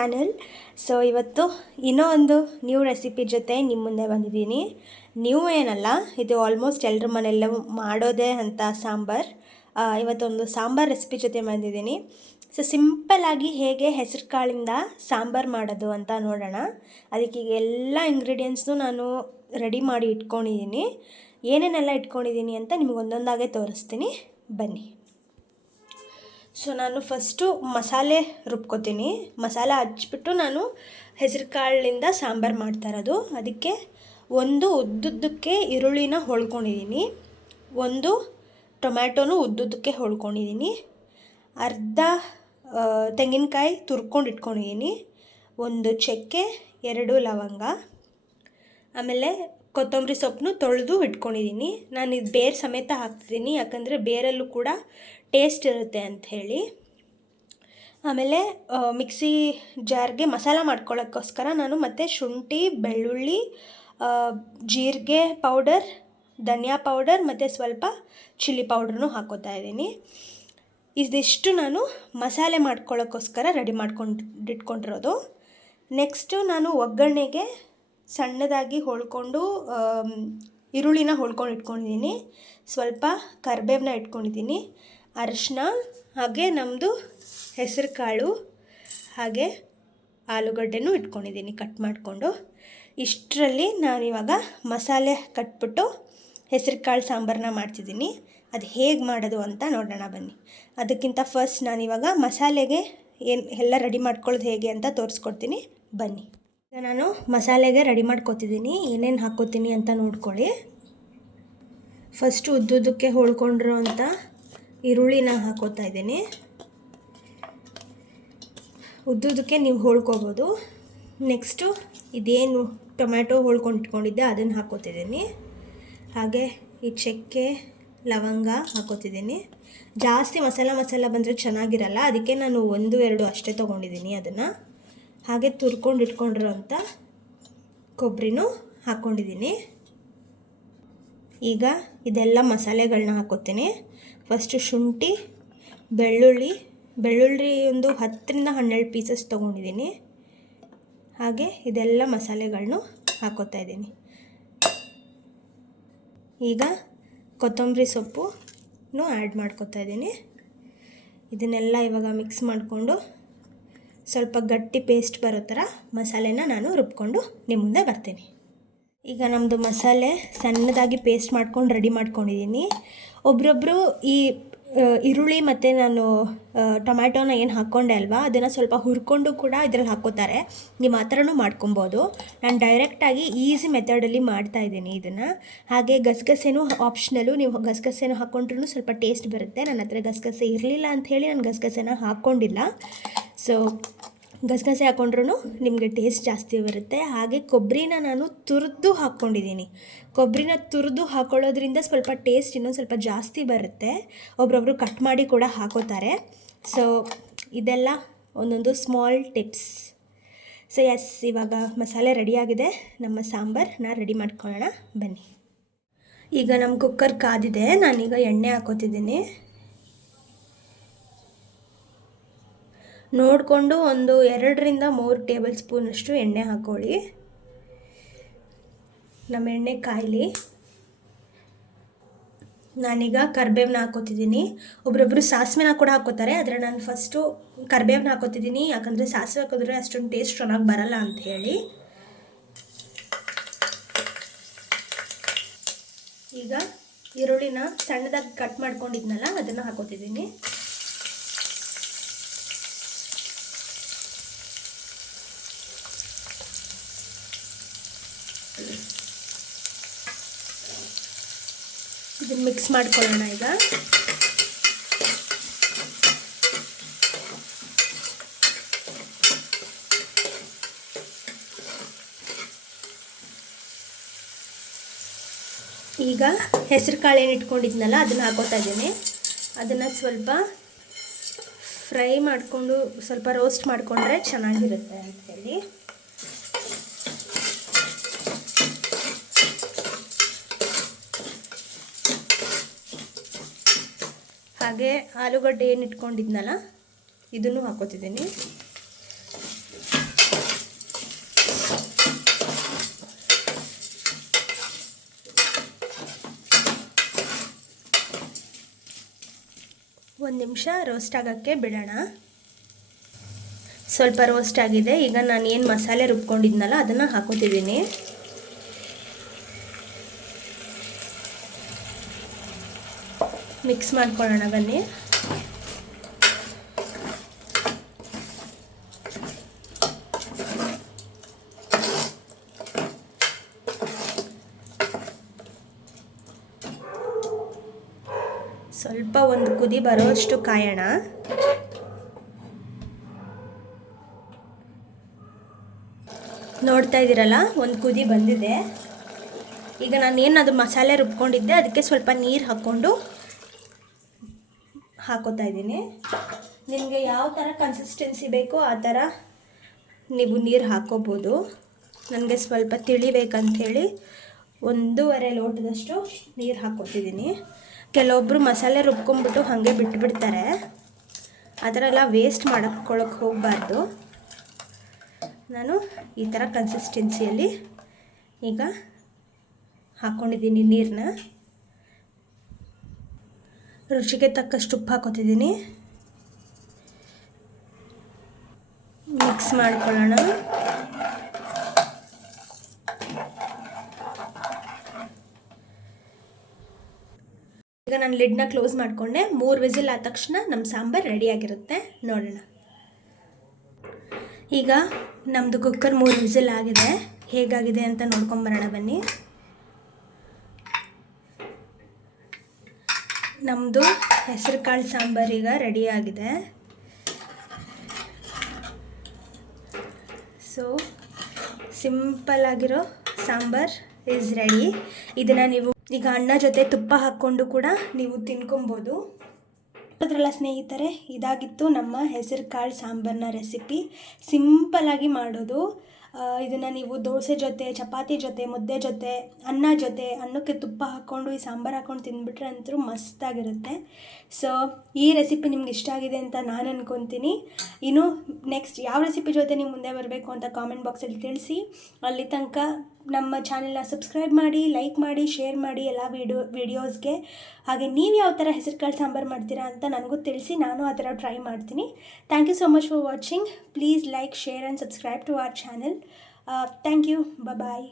Channel. So ಇವತ್ತು ಇನ್ನೂ ಒಂದು ನ್ಯೂ ರೆಸಿಪಿ ಜೊತೆ ನಿಮ್ಮ ಮುಂದೆ ಬಂದಿದ್ದೀನಿ. ನ್ಯೂ ಏನಲ್ಲ, ಇದು ಆಲ್ಮೋಸ್ಟ್ ಎಲ್ಲರ ಮನೆಯಲ್ಲೂ ಮಾಡೋದೇ ಅಂತ ಸಾಂಬಾರು. ಇವತ್ತೊಂದು ಸಾಂಬಾರು ರೆಸಿಪಿ ಜೊತೆ ಬಂದಿದ್ದೀನಿ. ಸೊ ಸಿಂಪಲ್ಲಾಗಿ ಹೇಗೆ ಹೆಸರು ಕಾಳಿಂದ ಸಾಂಬಾರು ಮಾಡೋದು ಅಂತ ನೋಡೋಣ. ಅದಕ್ಕೆ ಎಲ್ಲ ಇಂಗ್ರೀಡಿಯೆಂಟ್ಸ್ನು ನಾನು ರೆಡಿ ಮಾಡಿ ಇಟ್ಕೊಂಡಿದ್ದೀನಿ. ಏನೇನೆಲ್ಲ ಇಟ್ಕೊಂಡಿದ್ದೀನಿ ಅಂತ ನಿಮಗೆ ಒಂದೊಂದಾಗೆ ತೋರಿಸ್ತೀನಿ, ಬನ್ನಿ. ಸೊ ನಾನು ಫಸ್ಟು ಮಸಾಲೆ ರುಬ್ಕೋತೀನಿ. ಮಸಾಲೆ ಹಚ್ಬಿಟ್ಟು ನಾನು ಹೆಸರು ಕಾಳಿಂದ ಸಾಂಬಾರು ಮಾಡ್ತಾ ಇರೋದು. ಅದಕ್ಕೆ ಒಂದು ಉದ್ದುದ್ದಕ್ಕೆ ಈರುಳ್ಳಿನ ಹೊಳ್ಕೊಂಡಿದ್ದೀನಿ, ಒಂದು ಟೊಮ್ಯಾಟೊನು ಉದ್ದುದ್ದಕ್ಕೆ ಹೊಳ್ಕೊಂಡಿದ್ದೀನಿ, ಅರ್ಧ ತೆಂಗಿನಕಾಯಿ ತುರ್ಕೊಂಡು ಇಟ್ಕೊಂಡಿದ್ದೀನಿ, ಒಂದು ಚಕ್ಕೆ, 2 ಲವಂಗ, ಆಮೇಲೆ ಕೊತ್ತಂಬರಿ ಸೊಪ್ಪನ್ನು ತೊಳೆದು ಇಟ್ಕೊಂಡಿದ್ದೀನಿ. ನಾನು ಇದು ಬೇರೆ ಸಮೇತ ಹಾಕ್ತಿದ್ದೀನಿ, ಯಾಕಂದರೆ ಬೇರಲ್ಲೂ ಕೂಡ ಟೇಸ್ಟ್ ಇರುತ್ತೆ ಅಂಥೇಳಿ. ಆಮೇಲೆ ಮಿಕ್ಸಿ ಜಾರ್ಗೆ ಮಸಾಲ ಮಾಡ್ಕೊಳ್ಳೋಕ್ಕೋಸ್ಕರ ನಾನು ಮತ್ತು ಶುಂಠಿ, ಬೆಳ್ಳುಳ್ಳಿ, ಜೀರಿಗೆ ಪೌಡರ್, ಧನಿಯಾ ಪೌಡರ್ ಮತ್ತು ಸ್ವಲ್ಪ ಚಿಲ್ಲಿ ಪೌಡ್ರನ್ನೂ ಹಾಕೋತಾ ಇದ್ದೀನಿ. ಇದಿಷ್ಟು ನಾನು ಮಸಾಲೆ ಮಾಡ್ಕೊಳ್ಳೋಕ್ಕೋಸ್ಕರ ರೆಡಿ ಇಟ್ಕೊಂಡಿರೋದು. ನೆಕ್ಸ್ಟು ನಾನು ಒಗ್ಗರಣೆಗೆ ಸಣ್ಣದಾಗಿ ಹೊಳ್ಕೊಂಡು ಈರುಳ್ಳಿನ ಹೊಳ್ಕೊಂಡು ಇಟ್ಕೊಂಡಿದ್ದೀನಿ, ಸ್ವಲ್ಪ ಕರಿಬೇವನ್ನ ಇಟ್ಕೊಂಡಿದ್ದೀನಿ, ಅರಿಶಿನ, ಹಾಗೆ ನಮ್ಮದು ಹೆಸರು ಕಾಳು, ಹಾಗೆ ಆಲೂಗಡ್ಡೆನೂ ಇಟ್ಕೊಂಡಿದ್ದೀನಿ ಕಟ್ ಮಾಡಿಕೊಂಡು. ಇಷ್ಟರಲ್ಲಿ ನಾನಿವಾಗ ಮಸಾಲೆ ಕಟ್ಬಿಟ್ಟು ಹೆಸರು ಕಾಳು ಸಾಂಬಾರನ್ನ ಮಾಡ್ತಿದ್ದೀನಿ. ಅದು ಹೇಗೆ ಮಾಡೋದು ಅಂತ ನೋಡೋಣ ಬನ್ನಿ. ಅದಕ್ಕಿಂತ ಫಸ್ಟ್ ನಾನಿವಾಗ ಮಸಾಲೆಗೆ ಎಲ್ಲ ರೆಡಿ ಮಾಡ್ಕೊಳ್ಳೋದು ಹೇಗೆ ಅಂತ ತೋರಿಸ್ಕೊಡ್ತೀನಿ, ಬನ್ನಿ. ಈಗ ನಾನು ಮಸಾಲೆಗೆ ರೆಡಿ ಮಾಡ್ಕೊತಿದ್ದೀನಿ, ಏನೇನು ಹಾಕ್ಕೋತೀನಿ ಅಂತ ನೋಡ್ಕೊಳ್ಳಿ. ಫಸ್ಟು ಉದ್ದುದ್ದಕ್ಕೆ ಹೊಳ್ಕೊಂಡಿರೋ ಅಂಥ ಈರುಳ್ಳಿನ ಹಾಕೋತಾ ಇದ್ದೀನಿ. ಉದ್ದುದ್ದಕ್ಕೆ ನೀವು ಹೊಳ್ಕೊಬೋದು. ನೆಕ್ಸ್ಟು ಇದೇನು ಟೊಮ್ಯಾಟೊ ಹೊಳ್ಕೊಂಡಿಟ್ಕೊಂಡಿದ್ದೆ ಅದನ್ನು ಹಾಕೋತಿದ್ದೀನಿ. ಹಾಗೆ ಈ ಚಕ್ಕೆ, ಲವಂಗ ಹಾಕೋತಿದ್ದೀನಿ. ಜಾಸ್ತಿ ಮಸಾಲ ಬಂದರೆ ಚೆನ್ನಾಗಿರಲ್ಲ, ಅದಕ್ಕೆ ನಾನು 1-2 ಅಷ್ಟೇ ತೊಗೊಂಡಿದ್ದೀನಿ ಅದನ್ನು. ಹಾಗೆ ತುರ್ಕೊಂಡು ಇಟ್ಕೊಂಡಿರೋಂಥ ಕೊಬ್ಬರಿನೂ ಹಾಕ್ಕೊಂಡಿದ್ದೀನಿ. ಈಗ ಇದೆಲ್ಲ ಮಸಾಲೆಗಳನ್ನ ಹಾಕೋತೀನಿ. ಫಸ್ಟು ಶುಂಠಿ, ಬೆಳ್ಳುಳ್ಳಿ ಒಂದು 10-12 ಪೀಸಸ್ ತೊಗೊಂಡಿದ್ದೀನಿ. ಹಾಗೆ ಇದೆಲ್ಲ ಮಸಾಲೆಗಳನ್ನೂ ಹಾಕೋತಾ ಇದ್ದೀನಿ. ಈಗ ಕೊತ್ತಂಬರಿ ಸೊಪ್ಪನ್ನು ಆ್ಯಡ್ ಮಾಡ್ಕೋತಾ ಇದ್ದೀನಿ. ಇದನ್ನೆಲ್ಲ ಇವಾಗ ಮಿಕ್ಸ್ ಮಾಡಿಕೊಂಡು ಸ್ವಲ್ಪ ಗಟ್ಟಿ ಪೇಸ್ಟ್ ಬರೋ ಥರ ಮಸಾಲೆನ ನಾನು ರುಬ್ಕೊಂಡು ನಿಮ್ಮ ಮುಂದೆ ಬರ್ತೀನಿ. ಈಗ ನಮ್ಮದು ಮಸಾಲೆ ಸಣ್ಣದಾಗಿ ಪೇಸ್ಟ್ ಮಾಡ್ಕೊಂಡು ರೆಡಿ ಮಾಡ್ಕೊಂಡಿದ್ದೀನಿ. ಒಬ್ಬರೊಬ್ಬರು ಈ ಈರುಳ್ಳಿ ಮತ್ತು ನಾನು ಟೊಮ್ಯಾಟೋನ ಏನು ಹಾಕ್ಕೊಂಡೆ ಅಲ್ವಾ, ಅದನ್ನು ಸ್ವಲ್ಪ ಹುರ್ಕೊಂಡು ಕೂಡ ಇದ್ರಲ್ಲಿ ಹಾಕ್ಕೋತಾರೆ. ನೀವು ಆ ಥರನೂ ಮಾಡ್ಕೊಬೋದು. ನಾನು ಡೈರೆಕ್ಟಾಗಿ ಈಸಿ ಮೆಥಡಲ್ಲಿ ಮಾಡ್ತಾಯಿದ್ದೀನಿ ಇದನ್ನು. ಹಾಗೆ ಗಸಗಸೆನೂ ಆಪ್ಷನಲ್ಲು, ನೀವು ಗಸಗಸೆನೂ ಹಾಕ್ಕೊಂಡ್ರೂ ಸ್ವಲ್ಪ ಟೇಸ್ಟ್ ಬರುತ್ತೆ. ನನ್ನ ಹತ್ರ ಗಸಗಸೆ ಇರಲಿಲ್ಲ ಅಂಥೇಳಿ ನಾನು ಗಸಗಸೆನ ಹಾಕ್ಕೊಂಡಿಲ್ಲ. ಸೊ ಗಸಗಸೆ ಹಾಕ್ಕೊಂಡ್ರೂ ನಿಮಗೆ ಟೇಸ್ಟ್ ಜಾಸ್ತಿ ಬರುತ್ತೆ. ಹಾಗೆ ಕೊಬ್ಬರಿನ ನಾನು ತುರಿದು ಹಾಕ್ಕೊಂಡಿದ್ದೀನಿ. ಕೊಬ್ಬರಿನ ತುರಿದು ಹಾಕ್ಕೊಳ್ಳೋದ್ರಿಂದ ಸ್ವಲ್ಪ ಟೇಸ್ಟ್ ಇನ್ನೊಂದು ಸ್ವಲ್ಪ ಜಾಸ್ತಿ ಬರುತ್ತೆ. ಒಬ್ಬರೊಬ್ಬರು ಕಟ್ ಮಾಡಿ ಕೂಡ ಹಾಕೋತಾರೆ. ಸೊ ಇದೆಲ್ಲ ಒಂದೊಂದು ಸ್ಮಾಲ್ ಟಿಪ್ಸ್. ಸೊ ಎಸ್, ಇವಾಗ ಮಸಾಲೆ ರೆಡಿಯಾಗಿದೆ. ನಮ್ಮ ಸಾಂಬಾರನ್ನ ರೆಡಿ ಮಾಡ್ಕೊಳ್ಳೋಣ, ಬನ್ನಿ. ಈಗ ನಮ್ಮ ಕುಕ್ಕರ್ ಕಾದಿದೆ. ನಾನೀಗ ಎಣ್ಣೆ ಹಾಕೋತಿದ್ದೀನಿ. ನೋಡಿಕೊಂಡು ಒಂದು 2-3 ಟೇಬಲ್ ಸ್ಪೂನಷ್ಟು ಎಣ್ಣೆ ಹಾಕ್ಕೊಳ್ಳಿ. ನಮ್ಮ ಎಣ್ಣೆ ಕಾಯಲಿ. ನಾನೀಗ ಕರಿಬೇವನ್ನ ಹಾಕೋತಿದ್ದೀನಿ. ಒಬ್ಬರೊಬ್ಬರು ಸಾಸಿವೆನ ಕೂಡ ಹಾಕೋತಾರೆ, ಆದರೆ ನಾನು ಫಸ್ಟು ಕರಿಬೇವನ್ನ ಹಾಕೋತಿದ್ದೀನಿ. ಯಾಕಂದರೆ ಸಾಸಿವೆ ಹಾಕಿದ್ರೆ ಅಷ್ಟೊಂದು ಟೇಸ್ಟ್ ಚೆನ್ನಾಗಿ ಬರಲ್ಲ ಅಂಥೇಳಿ. ಈಗ ಈರುಳ್ಳಿನ ಸಣ್ಣದಾಗಿ ಕಟ್ ಮಾಡ್ಕೊಂಡಿದ್ನಲ್ಲ ಅದನ್ನು ಹಾಕೋತಿದ್ದೀನಿ. ಇದನ್ನು ಮಿಕ್ಸ್ ಮಾಡ್ಕೊಳ್ಳೋಣ. ಈಗ ಹೆಸರು ಕಾಳು ಏನು ಇಟ್ಕೊಂಡಿದ್ನಲ್ಲ ಅದನ್ನು ಹಾಕೋತಾ ಇದ್ದೀನಿ. ಅದನ್ನು ಸ್ವಲ್ಪ ಫ್ರೈ ಮಾಡಿಕೊಂಡು ಸ್ವಲ್ಪ ರೋಸ್ಟ್ ಮಾಡಿಕೊಂಡ್ರೆ ಚೆನ್ನಾಗಿರುತ್ತೆ ಅಂಥೇಳಿ. ಹಾಗೆ ಆಲೂಗಡ್ಡೆ ಏನು ಇಟ್ಕೊಂಡಿದ್ನಲ್ಲ ಇದನ್ನು ಹಾಕೋತಿದ್ದೀನಿ. ಒಂದು ನಿಮಿಷ ರೋಸ್ಟ್ ಆಗೋಕ್ಕೆ ಬಿಡೋಣ. ಸ್ವಲ್ಪ ರೋಸ್ಟ್ ಆಗಿದೆ. ಈಗ ನಾನು ಏನು ಮಸಾಲೆ ರುಬ್ಕೊಂಡಿದ್ನಲ್ಲ ಅದನ್ನು ಹಾಕೋತಿದ್ದೀನಿ. ಮಿಕ್ಸ್ ಮಾಡ್ಕೊಳ್ಳೋಣ ಬನ್ನಿ. ಸ್ವಲ್ಪ ಒಂದು ಕುದಿ ಬರೋಷ್ಟು ಕಾಯೋಣ. ನೋಡ್ತಾ ಇದ್ದೀರಲ್ಲ, ಒಂದು ಕುದಿ ಬಂದಿದೆ. ಈಗ ನಾನು ಅದು ಮಸಾಲೆ ರುಬ್ಕೊಂಡಿದ್ದೆ ಅದಕ್ಕೆ ಸ್ವಲ್ಪ ನೀರು ಹಾಕೋತಾ ಇದ್ದೀನಿ. ನಿಮಗೆ ಯಾವ ಥರ ಕನ್ಸಿಸ್ಟೆನ್ಸಿ ಬೇಕೋ ಆ ಥರ ನೀವು ನೀರು ಹಾಕೋಬೋದು. ನನಗೆ ಸ್ವಲ್ಪ ತಿಳಿಬೇಕಂಥೇಳಿ 1.5 ಲೋಟದಷ್ಟು ನೀರು ಹಾಕ್ಕೊತಿದ್ದೀನಿ. ಕೆಲವೊಬ್ಬರು ಮಸಾಲೆ ರುಬ್ಕೊಂಡ್ಬಿಟ್ಟು ಹಾಗೆ ಬಿಟ್ಬಿಡ್ತಾರೆ. ಆ ಥರ ಎಲ್ಲ ವೇಸ್ಟ್ ಮಾಡ್ಕೊಳ್ಳೋಕೆ ಹೋಗಬಾರ್ದು. ನಾನು ಈ ಥರ ಕನ್ಸಿಸ್ಟೆನ್ಸಿಯಲ್ಲಿ ಈಗ ಹಾಕ್ಕೊಂಡಿದ್ದೀನಿ ನೀರನ್ನ. ರುಚಿಗೆ ತಕ್ಕಷ್ಟು ಉಪ್ಪು ಹಾಕೋತಿದ್ದೀನಿ. ಮಿಕ್ಸ್ ಮಾಡ್ಕೊಳ್ಳೋಣ. ಈಗ ನಾನು ಲಿಡ್ನ ಕ್ಲೋಸ್ ಮಾಡಿಕೊಂಡೆ. 3 ವಿಸಿಲ್ ಆದ ತಕ್ಷಣ ನಮ್ಮ ಸಾಂಬಾರು ರೆಡಿಯಾಗಿರುತ್ತೆ. ನೋಡೋಣ. ಈಗ ನಮ್ಮದು ಕುಕ್ಕರ್ 3 ವಿಸಿಲ್ ಆಗಿದೆ. ಹೇಗಾಗಿದೆ ಅಂತ ನೋಡ್ಕೊಂಬರೋಣ ಬನ್ನಿ. ನಮ್ಮದು ಹೆಸರು ಕಾಳು ಸಾಂಬಾರು ಈಗ ರೆಡಿಯಾಗಿದೆ. ಸೊ ಸಿಂಪಲ್ ಆಗಿರೋ ಸಾಂಬಾರ್ ಈಸ್ ರೆಡಿ. ಇದನ್ನು ನೀವು ಈಗ ಅನ್ನ ಜೊತೆ ತುಪ್ಪ ಹಾಕ್ಕೊಂಡು ಕೂಡ ನೀವು ತಿನ್ಕೊಬೋದು. ಅದರಲ್ಲ ಸ್ನೇಹಿತರೆ, ಇದಾಗಿತ್ತು ನಮ್ಮ ಹೆಸರು ಕಾಳು ಸಾಂಬಾರನ್ನ ರೆಸಿಪಿ. ಸಿಂಪಲ್ಲಾಗಿ ಮಾಡೋದು. ಇದನ್ನು ನೀವು ದೋಸೆ ಜೊತೆ, ಚಪಾತಿ ಜೊತೆ, ಮುದ್ದೆ ಜೊತೆ, ಅನ್ನ ಜೊತೆ, ಅನ್ನಕ್ಕೆ ತುಪ್ಪ ಹಾಕ್ಕೊಂಡು ಈ ಸಾಂಬಾರು ಹಾಕ್ಕೊಂಡು ತಿಂದುಬಿಟ್ರೆ ಅಂತೂ ಮಸ್ತಾಗಿರುತ್ತೆ. ಸೊ ಈ ರೆಸಿಪಿ ನಿಮ್ಗೆ ಇಷ್ಟ ಆಗಿದೆ ಅಂತ ನಾನು ಅಂದ್ಕೊತೀನಿ. ಇನ್ನು ನೆಕ್ಸ್ಟ್ ಯಾವ ರೆಸಿಪಿ ಜೊತೆ ನೀವು ಮುಂದೆ ಬರಬೇಕು ಅಂತ ಕಾಮೆಂಟ್ ಬಾಕ್ಸಲ್ಲಿ ತಿಳಿಸಿ. ಅಲ್ಲಿ ತನಕ ನಮ್ಮ ಚಾನೆಲ್ನ ಸಬ್ಸ್ಕ್ರೈಬ್ ಮಾಡಿ, ಲೈಕ್ ಮಾಡಿ, ಶೇರ್ ಮಾಡಿ ಎಲ್ಲ ವೀಡಿಯೋಸ್ಗೆ. ಹಾಗೆ ನೀವು ಯಾವ ಥರ ಹೆಸರು ಕಾಳು ಸಾಂಬಾರು ಮಾಡ್ತೀರಾ ಅಂತ ನನಗೂ ತಿಳಿಸಿ. ನಾನು ಆ ಥರ ಟ್ರೈ ಮಾಡ್ತೀನಿ. Thank you so much for watching. Please like, share and subscribe to our channel. Thank you. Bye.